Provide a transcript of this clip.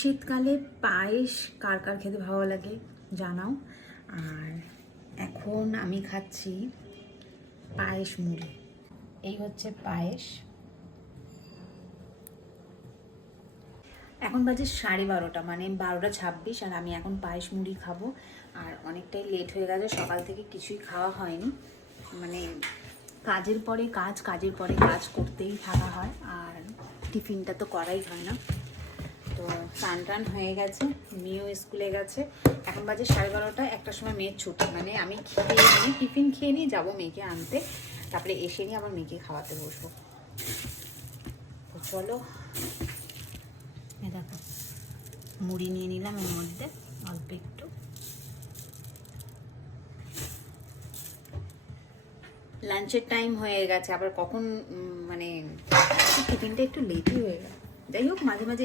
শীতকালে পায়েস কার কার খেতে ভালো লাগে জানাও। আর এখন আমি খাচ্ছি পায়েস মুড়ি। এই হচ্ছে পায়েস। এখন বাজে 12:30, মানে 12:26, আর আমি এখন পায়েস মুড়ি খাবো। আর অনেকটাই লেট হয়ে গেছে, সকাল থেকে কিছুই খাওয়া হয়নি, মানে কাজের পরে কাজ, কাজের পরে কাজ করতেই থাকা হয়, আর টিফিনটা তো করাই হয় না। তো স্নান টান হয়ে গেছে, মেয়েও স্কুলে গেছে। এখন বাজে 12:30, একটার সময় মেয়ের ছুটি, মানে আমি খেয়ে নিয়ে টিফিন খেয়ে নিয়ে যাবো মেয়েকে আনতে, তারপরে এসে নিয়ে আবার মেয়েকে খাওয়াতে বসবো। তো চলো, দেখো মুড়ি নিয়ে নিলাম, এর মধ্যে অল্প একটু। লাঞ্চের টাইম হয়ে গেছে, আবার কখন মানে টিফিনটা একটু লেটই হয়ে গেল। যাই হোক, মাঝে মাঝে